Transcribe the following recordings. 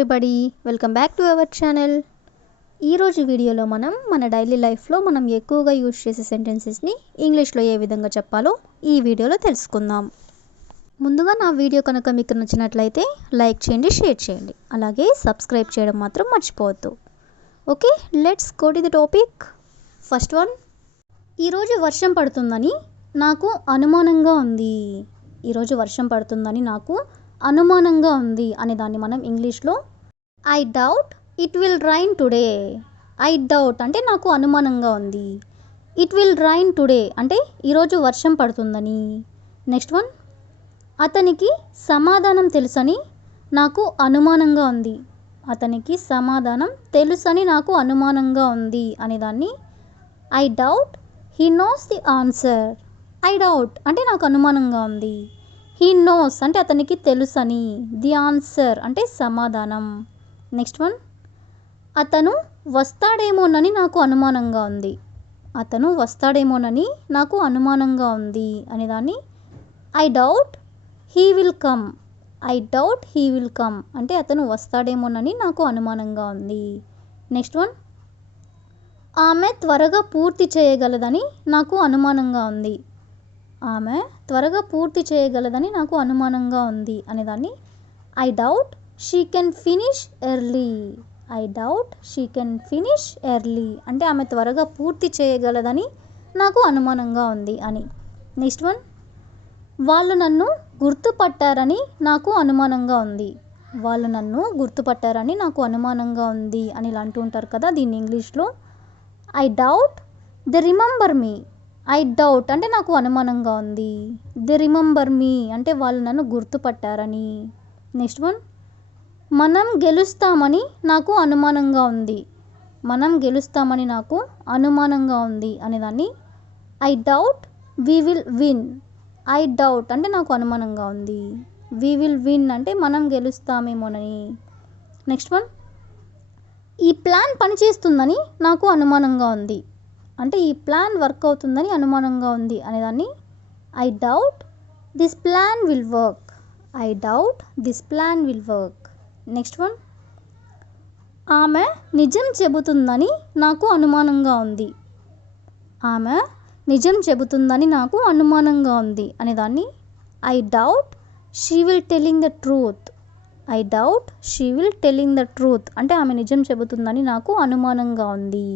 Everybody, welcome back to our channel. ఈరోజు వీడియోలో మన డైలీ లైఫ్లో మనం ఎక్కువగా యూజ్ చేసే సెంటెన్సెస్ని ఇంగ్లీష్లో ఏ విధంగా చెప్పాలో ఈ వీడియోలో తెలుసుకుందాం. ముందుగా నా వీడియో కనుక మీకు నచ్చినట్లయితే లైక్ చేయండి, షేర్ చేయండి, అలాగే సబ్స్క్రైబ్ చేయడం మాత్రం మర్చిపోవద్దు. Okay, let's go to the topic. First one, ఈరోజు వర్షం పడుతుందని నాకు అనుమానంగా ఉంది. ఈరోజు వర్షం పడుతుందని నాకు అనుమానంగా ఉంది అనే దాన్ని మనం ఇంగ్లీష్లో I doubt it will rain today. I doubt అంటే నాకు అనుమానంగా ఉంది. ఇట్ విల్ రైన్ టుడే అంటే ఈరోజు వర్షం పడుతుందని. నెక్స్ట్ వన్, అతనికి సమాధానం తెలుసని నాకు అనుమానంగా ఉంది. అతనికి సమాధానం తెలుసని నాకు అనుమానంగా ఉంది అనే దాన్ని I doubt he knows the answer. I doubt అంటే నాకు అనుమానంగా ఉంది. హీ నోస్ అంటే అతనికి తెలుసని. ది ఆన్సర్ అంటే సమాధానం. నెక్స్ట్ వన్, అతను వస్తాడేమోనని నాకు అనుమానంగా ఉంది. అతను వస్తాడేమోనని నాకు అనుమానంగా ఉంది అనే దాన్ని I doubt he will come. I doubt he will come అంటే అతను వస్తాడేమోనని నాకు అనుమానంగా ఉంది. నెక్స్ట్ వన్, ఆమె త్వరగా పూర్తి చేయగలదని నాకు అనుమానంగా ఉంది. ఆమె త్వరగా పూర్తి చేయగలదని నాకు అనుమానంగా ఉంది అనే దాన్ని I doubt she can finish early. I doubt she can finish early అంటే ఆమె త్వరగా పూర్తి చేయగలదని నాకు అనుమానంగా ఉంది అని. నెక్స్ట్ వన్, వాళ్ళు నన్ను గుర్తుపట్టారని నాకు అనుమానంగా ఉంది. వాళ్ళు నన్ను గుర్తుపట్టారని నాకు అనుమానంగా ఉంది అని ఇలా అంటూ ఉంటారు కదా, దీన్ని ఇంగ్లీష్లో I doubt they remember me. I doubt అంటే నాకు అనుమానంగా ఉంది. దే రిమెంబర్ మీ అంటే వాళ్ళు నన్ను గుర్తుపట్టారని. నెక్స్ట్ వన్, మనం గెలుస్తామని నాకు అనుమానంగా ఉంది. మనం గెలుస్తామని నాకు అనుమానంగా ఉంది అనేదాన్ని I doubt we will win. I doubt అంటే నాకు అనుమానంగా ఉంది. వీ విల్ విన్ అంటే మనం గెలుస్తామేమోనని. నెక్స్ట్ వన్, ఈ ప్లాన్ పనిచేస్తుందని నాకు అనుమానంగా ఉంది. అంటే ఈ ప్లాన్ వర్క్ అవుతుందని అనుమానంగా ఉంది అనేదాన్ని I doubt this plan will work. I doubt this plan will work. Next one, ఆమె నిజం చెబుతుందని నాకు అనుమానంగా ఉంది. ఆమె నిజం చెబుతుందని నాకు అనుమానంగా ఉంది అనేదాన్ని I doubt she will telling the truth. I doubt she will telling the truth అంటే ఆమె నిజం చెబుతుందని నాకు అనుమానంగా ఉంది.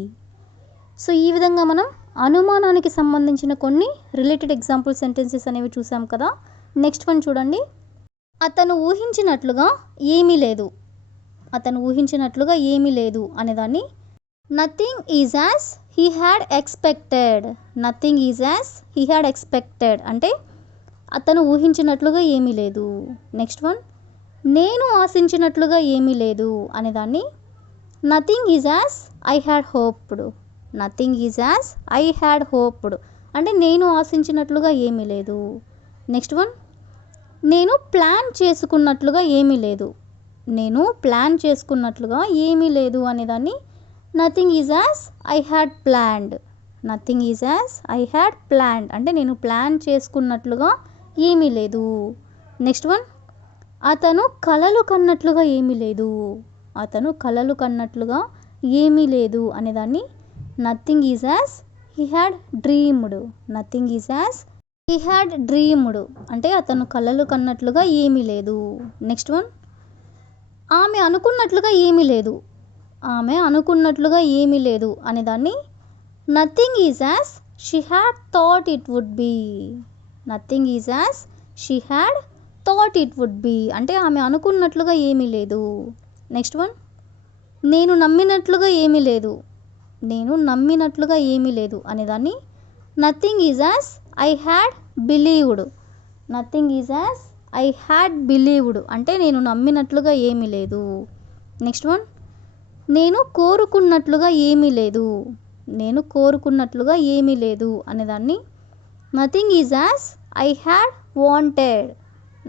సో ఈ విధంగా మనం అనుమానానికి సంబంధించిన కొన్ని రిలేటెడ్ ఎగ్జాంపుల్ సెంటెన్సెస్ అనేవి చూసాం కదా. నెక్స్ట్ వన్ చూడండి, అతను ఊహించినట్లుగా ఏమీ లేదు. అతను ఊహించినట్లుగా ఏమీ లేదు అనేదాన్ని nothing is as he had expected. Nothing is as he had expected అంటే అతను ఊహించినట్లుగా ఏమీ లేదు. నెక్స్ట్ వన్, నేను ఆశించినట్లుగా ఏమీ లేదు అనేదాన్ని nothing is as I had hoped. Nothing is as I had hoped అంటే నేను ఆశించినట్లుగా ఏమీ లేదు. నెక్స్ట్ వన్, నేను ప్లాన్ చేసుకున్నట్లుగా ఏమీ లేదు. నేను ప్లాన్ చేసుకున్నట్లుగా ఏమీ లేదు అనేదాన్ని nothing is as I had planned. Nothing is as I had planned అంటే నేను ప్లాన్ చేసుకున్నట్లుగా ఏమీ లేదు. నెక్స్ట్ వన్, అతను కలలు కన్నట్లుగా ఏమీ లేదు. అతను కలలు కన్నట్లుగా ఏమీ లేదు అనేదాన్ని nothing is as he had dreamed. Nothing is as he had dreamed అంటే అతను కలలు కన్నట్లుగా ఏమీ లేదు. నెక్స్ట్ వన్, ఆమె అనుకున్నట్లుగా ఏమీ లేదు. ఆమె అనుకున్నట్లుగా ఏమీ లేదు అనేదాన్ని nothing is as she had thought it would be. Nothing is as she had thought it would be అంటే ఆమె అనుకున్నట్లుగా ఏమీ లేదు. నెక్స్ట్ వన్, నేను నమ్మినట్లుగా ఏమీ లేదు. నేను నమ్మినట్లుగా ఏమీ లేదు అనేదాన్ని nothing is as I had believed. Nothing is as I had believed అంటే నేను నమ్మినట్లుగా ఏమీ లేదు. నెక్స్ట్ వన్, నేను కోరుకున్నట్లుగా ఏమీ లేదు. నేను కోరుకున్నట్లుగా ఏమీ లేదు అనేదాన్ని nothing is as I had wanted.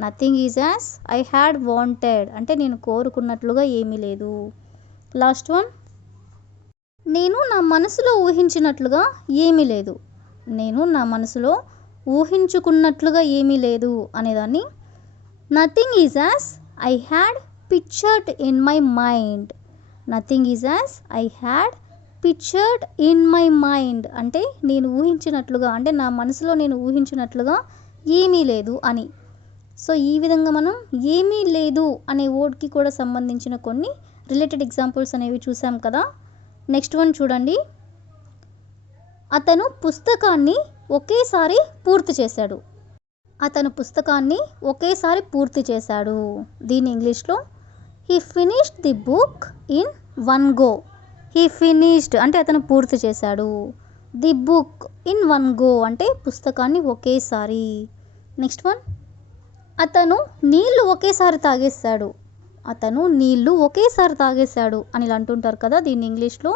Nothing is as I had wanted అంటే నేను కోరుకున్నట్లుగా ఏమీ లేదు. లాస్ట్ వన్, నేను నా మనసులో ఊహించినట్లుగా ఏమీ లేదు. నేను నా మనసులో ఊహించుకున్నట్లుగా ఏమీ లేదు అనేదాన్ని nothing is as I had pictured in my mind. Nothing is as I had pictured in my mind అంటే నేను ఊహించినట్లుగా, అంటే నా మనసులో నేను ఊహించినట్లుగా ఏమీ లేదు అని. సో ఈ విధంగా మనం ఏమీ లేదు అనే వర్డ్కి కూడా సంబంధించిన కొన్ని రిలేటెడ్ ఎగ్జాంపుల్స్ అనేవి చూసాం కదా. నెక్స్ట్ వన్ చూడండి. అతను పుస్తకాన్ని ఒకేసారి పూర్తి చేశాడు. అతను పుస్తకాన్ని ఒకేసారి పూర్తి చేశాడు. దీని ఇంగ్లీష్లో he finished the book in one go. He finished అంటే అతను పూర్తి చేశాడు. The book in one go అంటే పుస్తకాన్ని ఒకేసారి. నెక్స్ట్ వన్, అతను నీళ్లు ఒకేసారి తాగేశాడు. అతను నీళ్లు ఒకేసారి తాగేశాడు అని ఇలా అంటుంటారు కదా. దీన్ని ఇంగ్లీష్లో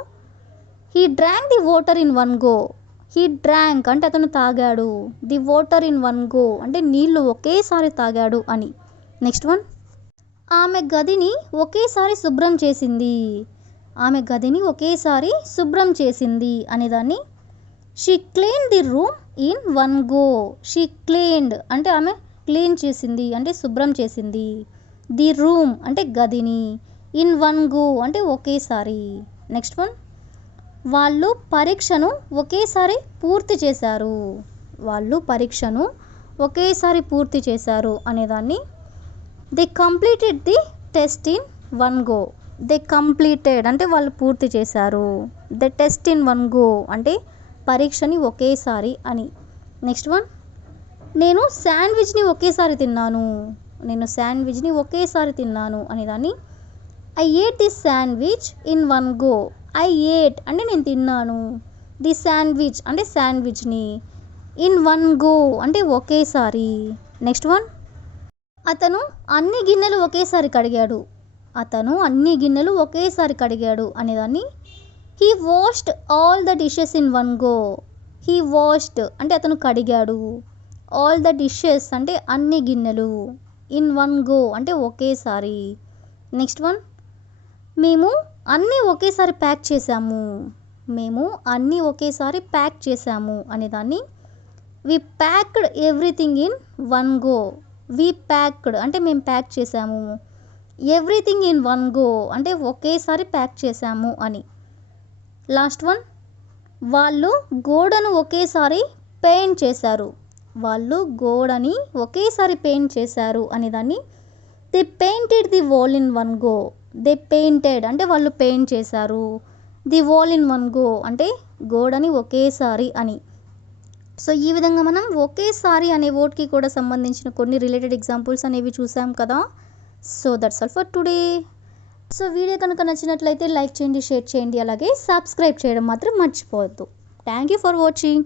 he drank the water in one go. He drank అంటే అతను తాగాడు. The water in one go అంటే నీళ్లు ఒకేసారి తాగాడు అని. నెక్స్ట్ వన్, ఆమె గదిని ఒకేసారి శుభ్రం చేసింది. ఆమె గదిని ఒకేసారి శుభ్రం చేసింది అనేదాన్ని she clean the room in one go. She cleaned అంటే ఆమె క్లీన్ చేసింది అంటే శుభ్రం చేసింది. ది రూమ్ అంటే గదిని, ఇన్ వన్ గో అంటే ఒకేసారి. నెక్స్ట్ వన్, వాళ్ళు పరీక్షను ఒకేసారి పూర్తి చేశారు. వాళ్ళు పరీక్షను ఒకేసారి పూర్తి చేశారు అనేదాన్ని they completed the test in one go. They completed అంటే వాళ్ళు పూర్తి చేశారు. The test in one go అంటే పరీక్షని ఒకేసారి అని. నెక్స్ట్ వన్, నేను శాండ్విచ్ని ఒకేసారి తిన్నాను. నేను శాండ్విచ్ని ఒకేసారి తిన్నాను అనేదాన్ని I ate the sandwich in one go. I ate అంటే నేను తిన్నాను. ది శాండ్విచ్ అంటే శాండ్విచ్ని, ఇన్ వన్ గో అంటే ఒకేసారి. నెక్స్ట్ వన్, అతను అన్ని గిన్నెలు ఒకేసారి కడిగాడు. అతను అన్ని గిన్నెలు ఒకేసారి కడిగాడు అనేదాన్ని he washed all the dishes in one go. He washed అంటే అతను కడిగాడు. ఆల్ ద డిషెస్ అంటే అన్ని గిన్నెలు. ఇన్ వన్ గో అంటే ఒకేసారి. నెక్స్ట్ వన్, మేము అన్నీ ఒకేసారి ప్యాక్ చేసాము. మేము అన్నీ ఒకేసారి ప్యాక్ చేసాము అనేదాన్ని we packed everything in one go. We packed అంటే మేము ప్యాక్ చేసాము. ఎవ్రీథింగ్ ఇన్ వన్ గో అంటే ఒకేసారి ప్యాక్ చేసాము అని. లాస్ట్ వన్, వాళ్ళు గోడను ఒకేసారి పెయింట్ చేశారు. వాళ్ళు గోడని ఒకేసారి పెయింట్ చేశారు అనేదాన్ని they painted the wall in one go. They painted అంటే వాళ్ళు పెయింట్ చేశారు. The wall in one go అంటే గోడని ఒకేసారి అని. సో ఈ విధంగా మనం ఒకేసారి అనే వర్డ్కి కూడా సంబంధించిన కొన్ని రిలేటెడ్ ఎగ్జాంపుల్స్ అనేవి చూసాం కదా. So that's all for today. So video కనుక నచ్చినట్లయితే లైక్ చేయండి, షేర్ చేయండి, అలాగే సబ్స్క్రైబ్ చేయడం మాత్రం మర్చిపోవద్దు. Thank you for watching.